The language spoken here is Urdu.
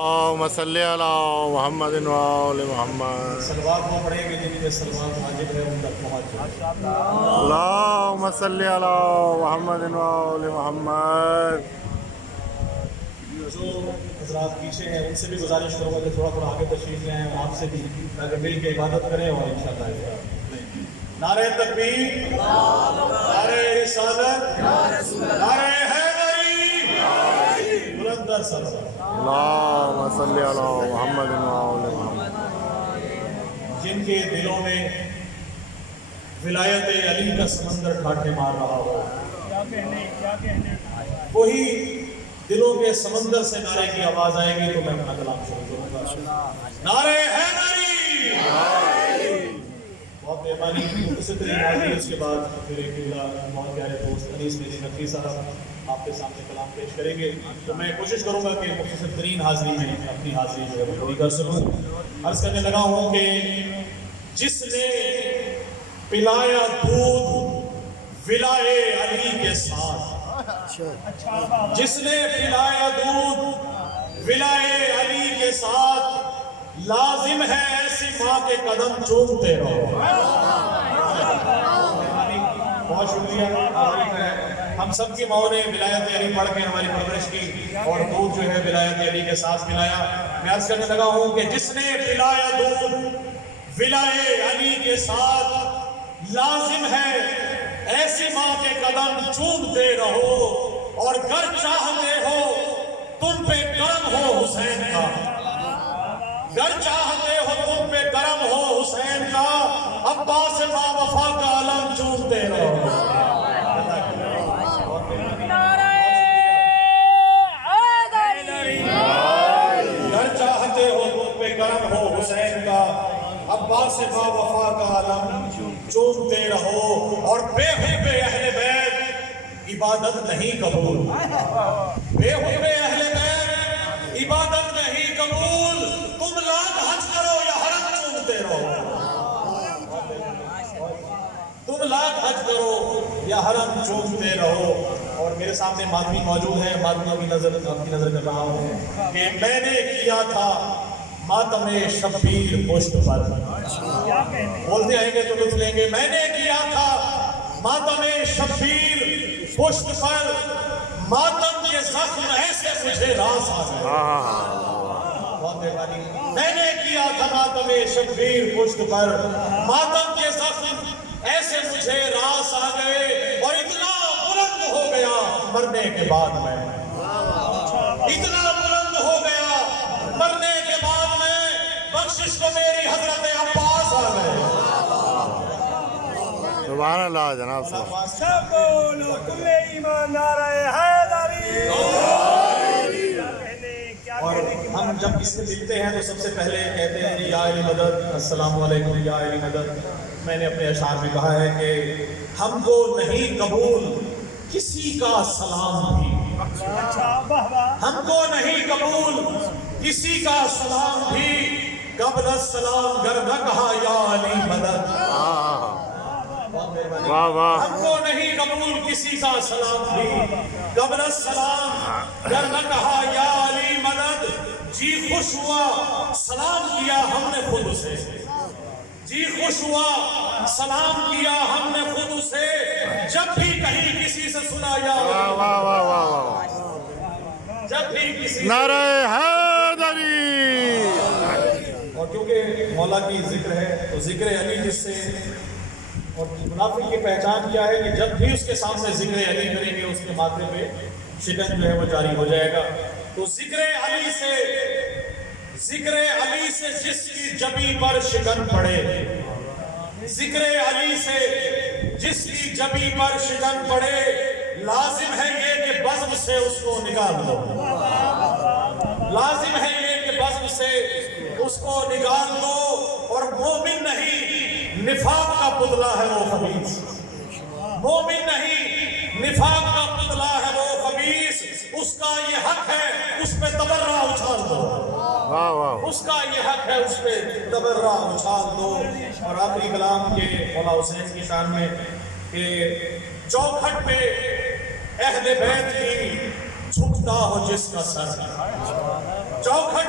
اللهم صل علی محمد و آل محمد. سلوات وہ پڑھیں گے جن میں سلوات واجب ہے ان تک پہنچ جائے. اللهم صل علی محمد و آل محمد. جو حضرات پیچھے ہیں ان سے بھی گزارش کروں گا کہ تھوڑا تھوڑا آگے تشریف لیں اور آپ سے بھی تاکہ مل کے عبادت کریں اور انشاءاللہ. نعرہ تکبیر، نعرہ رسالت، نعرہ حیدری، بلندر صلوات. اللهم صل علی محمد و آل محمد. جن کے دلوں میں ولایت علی کا سمندر ٹھاٹھے مار رہا ہو، وہی دلوں کے سمندر سے نعرے کی آواز آئے گی تو میں اپنا کلام شروع کروں گا. نعرہ حیدری. بہت مہربانی. مختصر ترین حاضری اس کے بعد پھر ایک بہت پیارے دوست انیس میری نقوی صاحب آپ کے سامنے کلام پیش کریں گے. تو میں کوشش کروں گا کہ مختصر ترین حاضری میں اپنی حاضری جو ہے وہ پوری کر سکوں. عرض کرنے لگا ہوں کہ جس نے پلایا دودھ ولائے علی کے ساتھ، جس نے پلایا دودھ ولائے علی کے ساتھ، لازم ہے ایسی ماں کے قدم چومتے رہو. بہت شکریہ. ہم سب کی ماں نے ولایت علی پڑھ کے ہماری پرورش کی اور دودھ جو ہے ولایت علی کے ساتھ پلایا. میں عرض کرنے لگا ہوں کہ جس نے پلایا دودھ ولائے علی کے ساتھ، لازم ہے ایسی ماں کے قدم چومتے رہو اور گر چاہتے ہو تم پہ کرم ہو حسین کا، گر چاہتے ہو تم پہ کرم ہو حسین کا، عباس با وفا کا علم چومتے رہو. گر چاہتے ہو تم پہ کرم ہو حسین کا، عباس با وفا کا علم چومتے رہو. اور بے حب اہل بیت عبادت نہیں قبول، بے حب اہل بیت عبادت نہیں قبول. تم لاکھ حج کرو یا حرم چومتے رہو، تم لاکھ حج کرو یا حرم چومتے رہو. اور میرے سامنے مادمی موجود ہیں، مادمیوں کی نظر آپ کی نظر کر رہا ہوں کہ میں نے کیا تھا ماتم شبیر پشت پر. بولتے آئیں گے تو لطف لیں گے. میں نے کیا تھا ماتم شبیر پشت پر، ماتم کے زخم ایسے مجھے راس آ گئے. بہت مہربانی. میں نے کیا تھا ماتم شبیر پشت پر، ماتم کے زخم ایسے مجھے راس آ گئے. اور اتنا بلند ہو گیا مرنے کے بعد میں، اتنا بلند ہو گیا مرنے کے بعد میں، بخشش کو میری حضرت عباس آ گئے. سبحان اللہ جناب صاحب. سب بولو کل ایمان نعرہ حیدری. اور ہم جب اس سے ملتے ہیں تو سب سے پہلے کہتے ہیں یا علی مدد، السلام علیکم یا علی مدد. میں نے اپنے اشعار میں کہا ہے کہ ہم کو نہیں قبول کسی کا سلام بھی، ہم کو نہیں قبول کسی کا سلام بھی، قبل السلام گر نہ کہا یا علی مدد. واہ واہ. ہم کو نہیں قبول کسی کا سلام بھی، قبل السلام گر نہ کہا یا علی مدد. جی خوش ہوا سلام کیا ہم نے خود اسے، جی خوش ہوا سلام کیا ہم نے خود اسے، جب بھی کہیں کسی سے سنا یا واہ واہ واہ واہ. جب بھی کسی نعرہ حیدری. اور کیونکہ مولا کی ذکر ہے تو ذکر علی جس سے، اور منافق کی پہچان کیا ہے کہ جب بھی اس کے سامنے ذکر علی کریں گے اس کے ماتھے پہ شکن جو ہے وہ جاری ہو جائے گا. تو ذکر علی سے جس کی جبی پر شکن پڑے، ذکر علی سے جس کی جبی پر شکن پڑے، لازم ہے یہ کہ بزم سے اس کو نکال دو، لازم ہے یہ کہ بزم سے اس کو نکال دو. اور مومن نہیں نفاق کا پتلا ہے وہ خبیث، مومن نہیں نفاق کا پتلا ہے وہ خبیث. اس کا یہ حق ہے اس پہ تبرہ اچھال دو، واہ واہ. اس کا یہ حق ہے اس پہ تبرہ اچھال دو. اور آخری کلام کے مولا حسین کی شان میں کہ چوکھٹ پہ اہل بیت کی جھکتا ہو جس کا سر، چوکھٹ